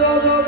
রাধা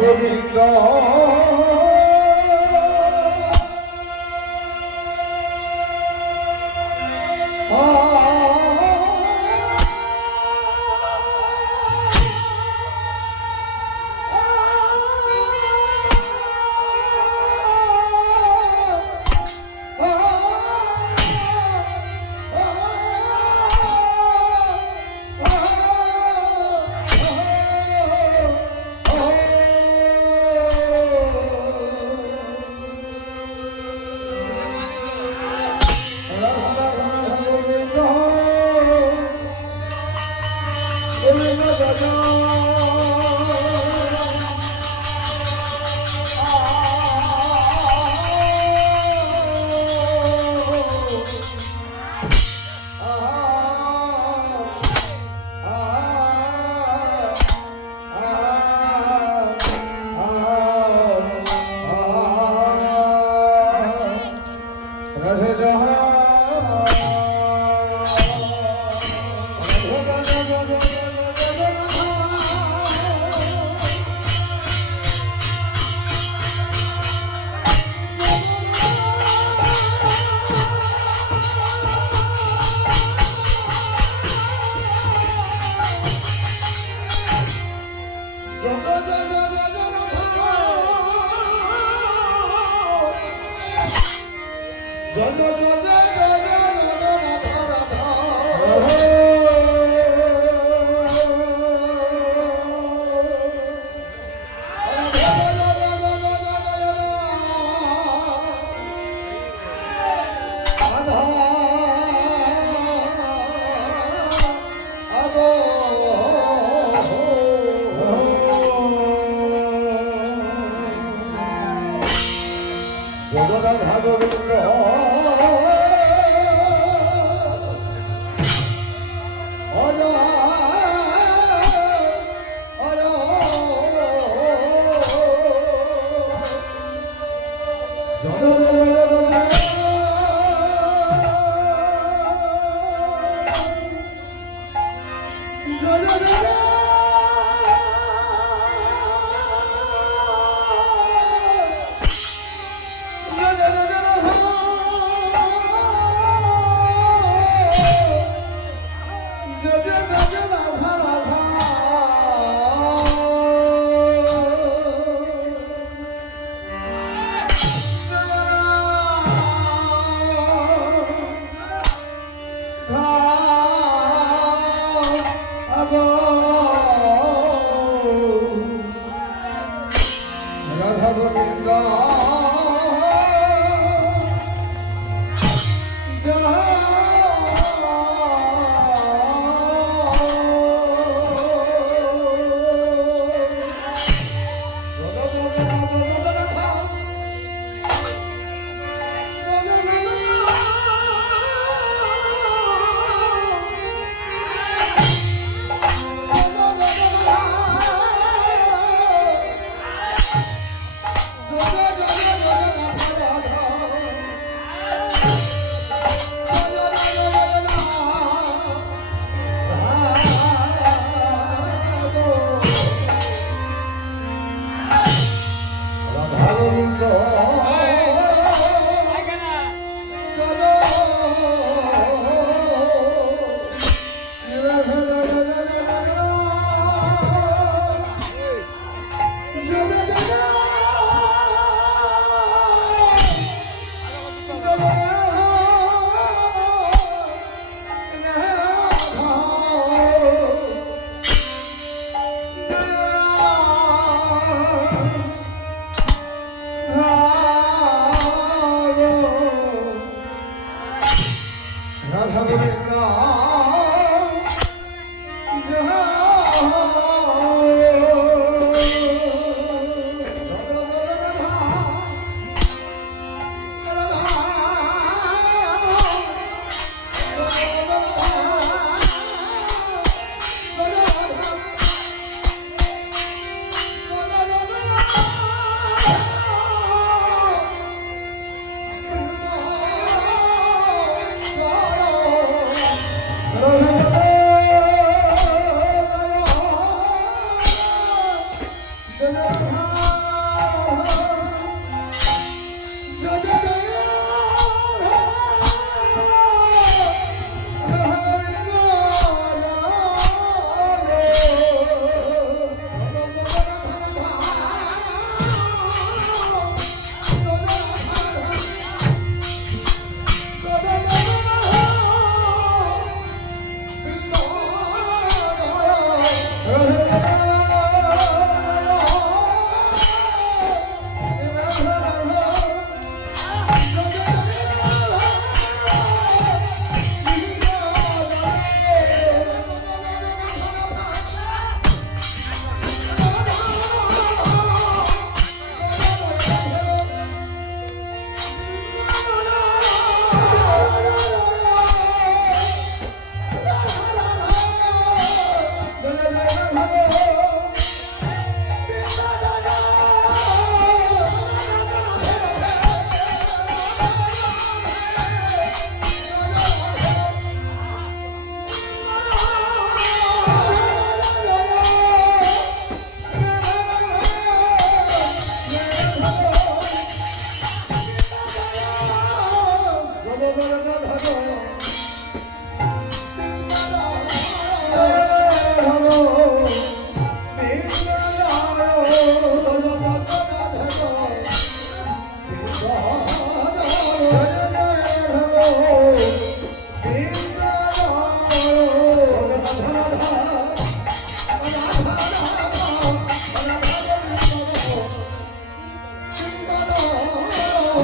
গোবিন্দ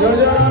জয় জয় রাধা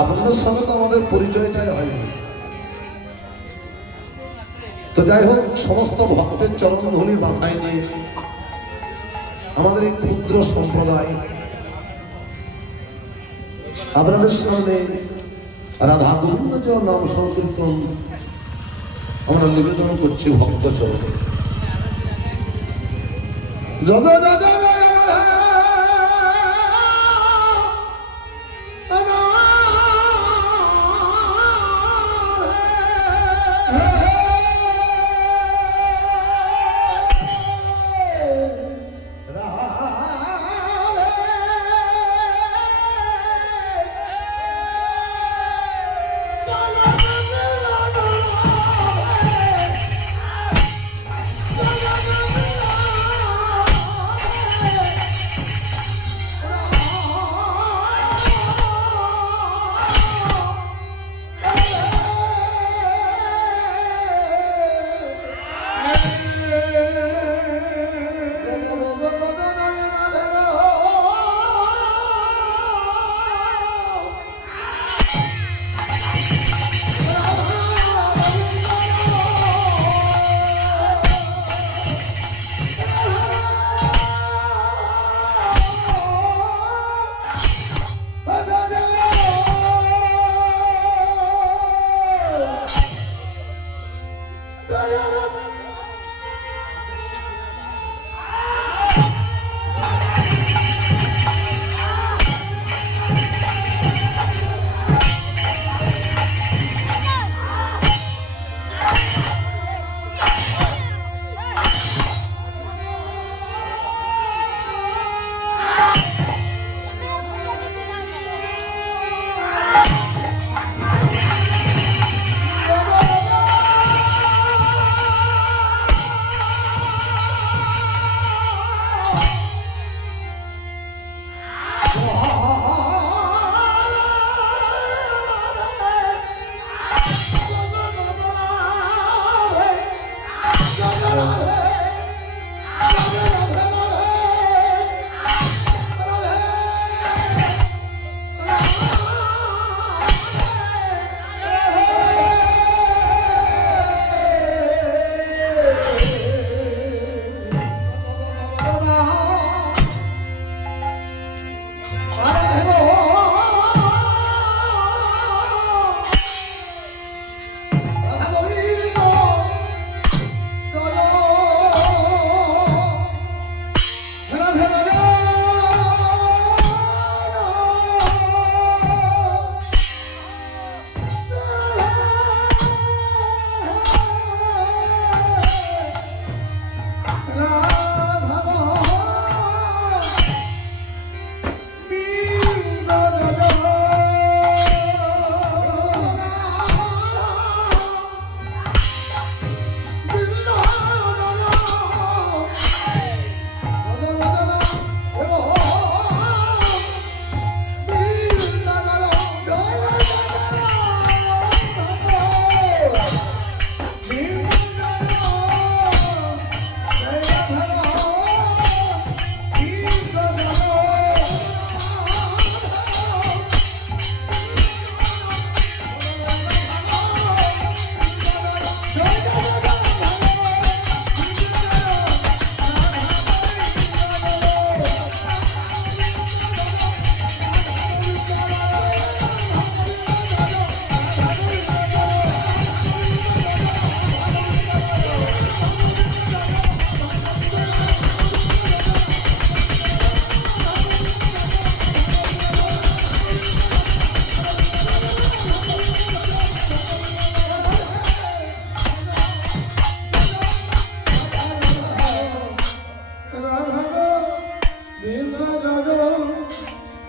আপনাদের সাথে তো আমাদের পরিচয়টাই হয়নি। তো যাই হোক, সমস্ত ভক্তের চরণধূলি মাথায় নিয়ে আমাদের এই ক্ষুদ্র সম্প্রদায় আপনাদের সামনে রাধা গোবিন্দ যে নাম সংকীর্তন আমরা নিবেদন করছি ভক্ত চরণে। জগ জগ রাধা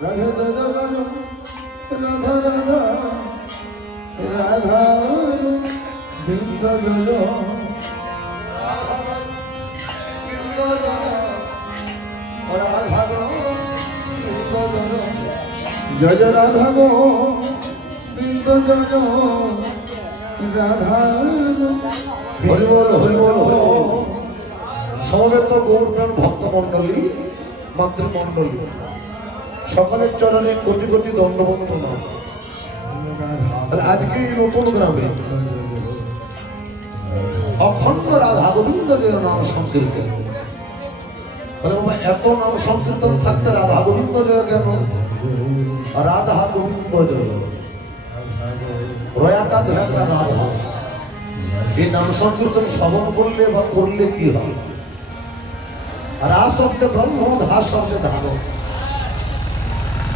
রাধা রাধা রাধা জয় জয় রাধা গোবিন্দ জয় রাধা হরিবল হরিবল হরিবল। সমবেত গৌরপ্রাণ ভক্তমণ্ডলী, মাতৃমণ্ডলী, সকলের চরণে কোটি কোটি দণ্ডবত প্রণাম। তাহলে আজকে এই নতুন গ্রামে অখণ্ড রাধা গোবিন্দ যে নাম সংকীর্তন। তাহলে বাবা এত নাম সংকীর্তন থাকতে রাধা গোবিন্দ জয় কেন? রাধা গোবিন্দ জয়, রয়াটা ধ্যানটা রাধা। এই নাম সংকীর্তন শ্রবণ করলে বা করলে কি হয়? রা শব্দে ব্রহ্ম, ধা শব্দে ধারণ।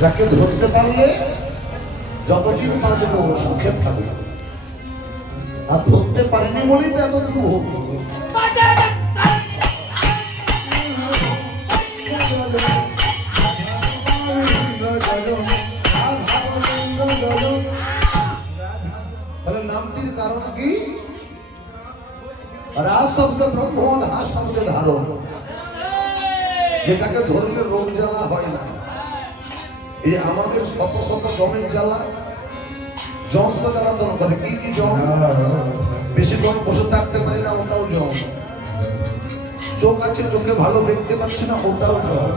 যাকে ধরতে পারলে যতদিন বাঁচব সুখে থাকবে, আর ধরতে পারিনি বলেই তো এত দুর্ভোগ। তাহলে নামটির কারণ কি? রা শব্দে ব্রহ্ম, ধা শব্দে ধারণ। যেটাকে ধরলে রোগ জ্বালা হয় না। এই আমাদের শত শত জমের জ্বালা, জম তো জ্বালা দরকার। কি কি জম? বেশিক্ষণ বসে থাকতে পারি না, ওটাও জম। চোখ আছে, চোখে ভালো দেখতে পাচ্ছি না, ওটাও জম।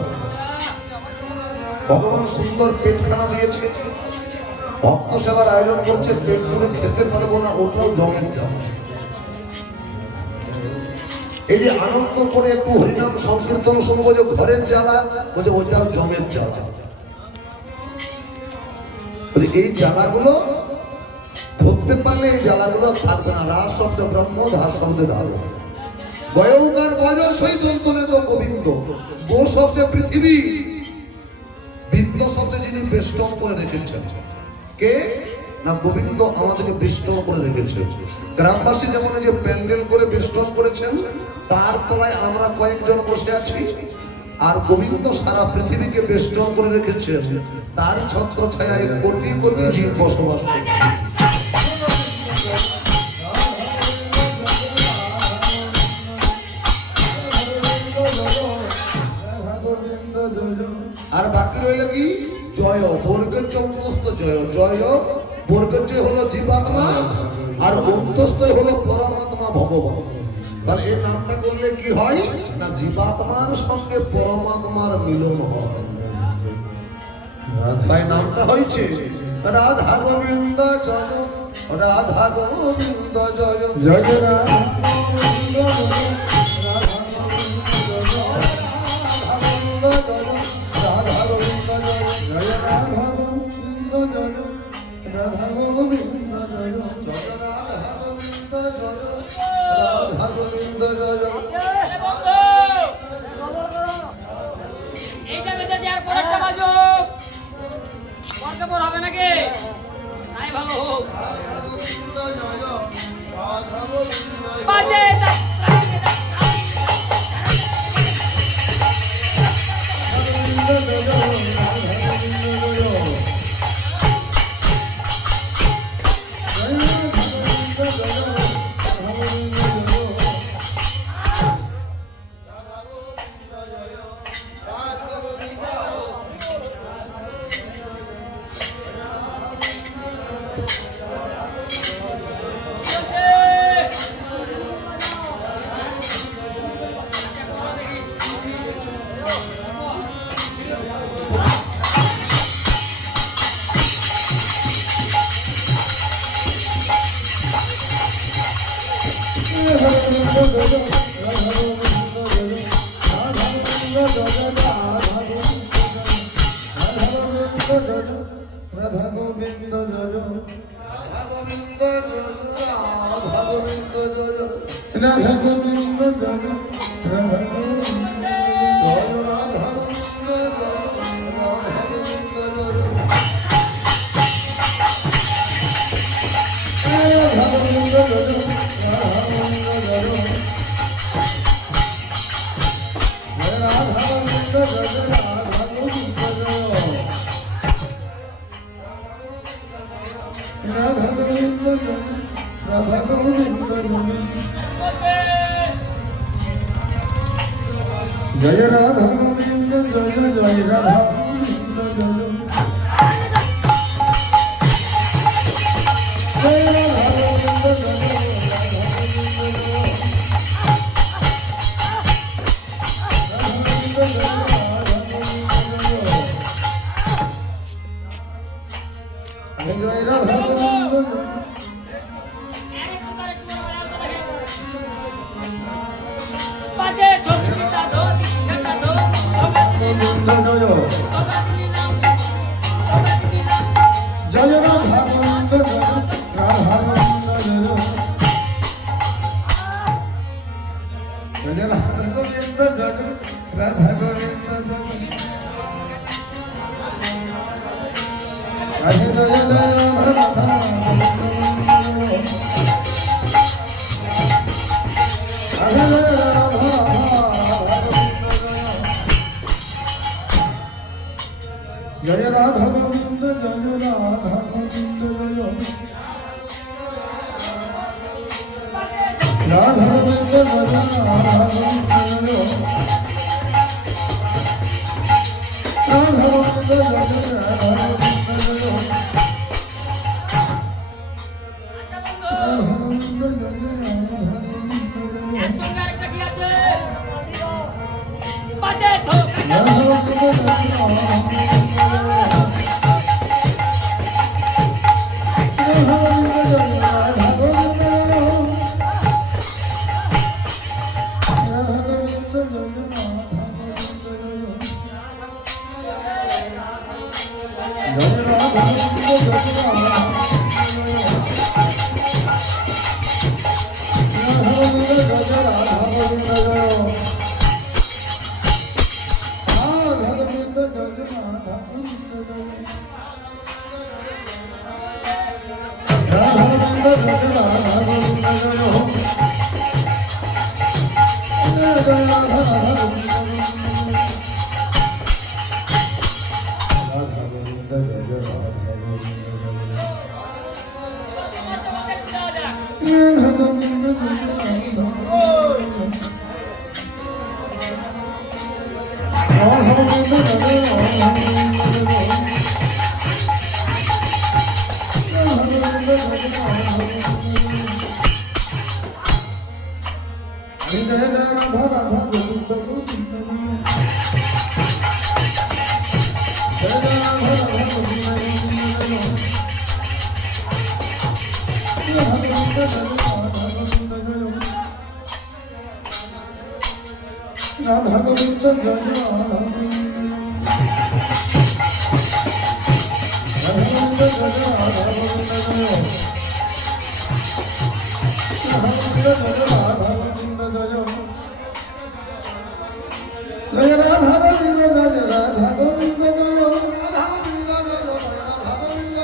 ভগবান সুন্দর পেটখানা দিয়েছে, ভক্ত সেবার আয়োজন করছে, পেট ভরে খেতে পারবো না, ওটাও জমের জ্বালা। এই যে আনন্দ করে একটু হরিনাম সংকীর্তন শুনবো, যে ঘরের জ্বালা, বলছে ওইটাও জমের জ্বালা। এই জ্বালাগুলো ধরতে পারলে এই জ্বালাগুলো থাকবে না। রা শব্দ ব্রহ্ম, ধা শব্দে ধারণ। গয়ৌকার বয়সই দন্তনে তো গোবিন্দ। গো শব্দে পৃথিবী, বিন্দ শব্দে যিনি বেষ্টন করে রেখেছেন কে? না গোবিন্দ আমাদেরকে বেষ্টন করে রেখেছেন। গ্রামবাসী যেমন যে প্যান্ডেল করে বেষ্টন করেছেন, তার তলায় আমরা কয়েকজন বসে আছি। আর গোবিন্দ সারা পৃথিবীকে বেষ্টন করে রেখেছেন, তার ছত্র ছায়ায় কোটি কোটি জীব বসবাস করছে। আর বাকি রইল কি? জয় বর্গের অন্তস্থ জয়। জয় বর্গের জয় হলো জীবাত্মা, আর অন্তস্থ হলো পরমাত্মা ভগবান। তাহলে এই নামটা করলে কি হয়? না জীবাত্মার সঙ্গে পরমাত্মার মিলন হয়। তাই নামটা হয়েছে রাধা গোবিন্দ জয়, রাধা গোবিন্দ জয়, জয় জয় রাধা গোবিন্দ রাধা গোবিন্দ জয়, জয় রাধা গোবিন্দ জয় রাধা গোবিন্দ জয় জয় রাধা গোবিন্দ জয়, রাধা গোবিন্দ জয়। এইটা বেঁচে আর পরেরটা বাজো, পরকে পর হবে নাকি? নাই ভালো হোক বাজে রাধা গোবিন্দ জয়, রাধা গোবিন্দ জয়, রাধা গোবিন্দ জয়, রাধা গোবিন্দ জয়, রাধা গোবিন্দ জয় রাধা গোবিন্দ জয়, রাধা গোবিন্দ জয়। রাধা গোবিন্দ জয়, রাধা গোবিন্দ জয়, রাধা গোবিন্দ জয়, রাধা গোবিন্দ জয়, রাধা গোবিন্দ জয়, রাধা গোবিন্দ বলবে জয় রাধা গোবিন্দ জয় জয় রাধা গোবিন্দ জয় জয় রাধা গোবিন্দ জয় রাধা গোবিন্দ আরেকটু তার একটু বড় বাজাও তো দেখে বাজে ঝোঁকটা ধো ঝাঁটা ধো তবে দিলি নাম জয় তবে দিলি নাম তবে দিলি নাম জয় রাধা গোবিন্দ জয় রাধা গোবিন্দ জয় জয় রাধা গোবিন্দ জয় রাধা গোবিন্দ জয় রাধে জয় জয় রাধা রাধা রাধে জয় রাধা জয় রাধা গোবিন্দ জয় রাধা গোবিন্দ জয় রাধা গোবিন্দ জয় রাধা গোবিন্দ জয় রাধা গোবিন্দ জয় রাধা গোবিন্দ জয় আচ্ছা বন্ধু রাধা গোবিন্দ জয় রাধা গোবিন্দ জয় এর সঙ্গে আরেকটা কি আছে বাজে ধো রাধা গোবিন্দ জয় রাধা তোমাদের একটু দেওয়া যাক রাধা গোবিন্দ জয় রাধা গোবিন্দ জয় রাধা গোবিন্দ জয় রাধা গোবিন্দ জয় জয় রাধা গোবিন্দ জয় রাধা গোবিন্দ জয়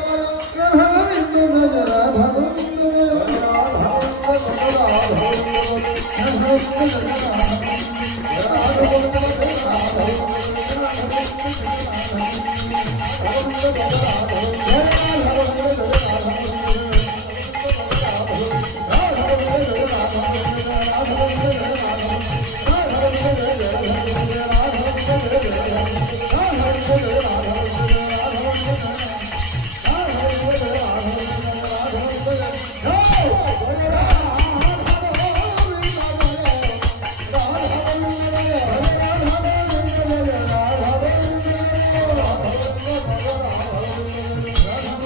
রাধা গোবিন্দ জয় রাধা গোবিন্দ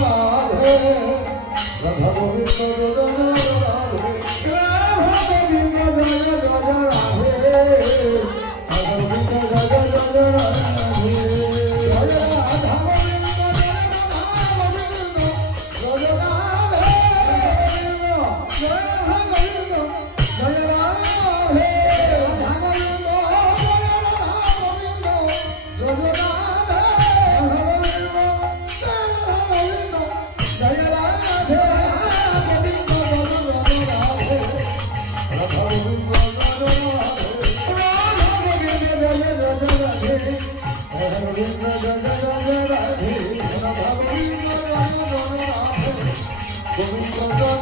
রাধে রাধা গোবিন্দ জয় রাধে জয় রাধা গোবিন্দ জয় রাধে রাধা গোবিন্দ জয় রাধে